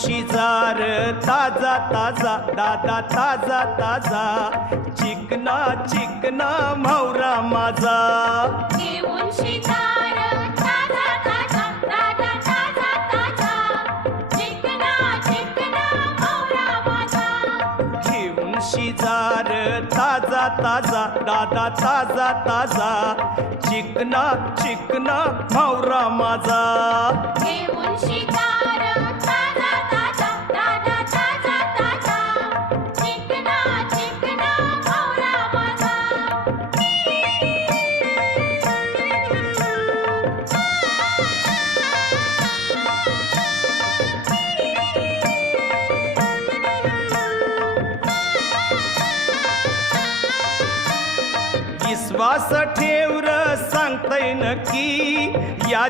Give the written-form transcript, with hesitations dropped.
शिजार ताजा ताजा दादा ताजा ताजा चिकना चिकना म्हावरा माझा घेऊन शिजार ताजा ताजा दादा ताजा ताजा चिकना चिकना म्हावरा माझा घेऊन शिजार ताजा ताजा दादा ताजा ताजा चिकना चिकना म्हावरा माझा घेऊन शिजार ताजा ताजा दादा ताजा ताजा चिकना चिकना म्हावरा माझा विश्वास ठेव र सांगतय नक्की या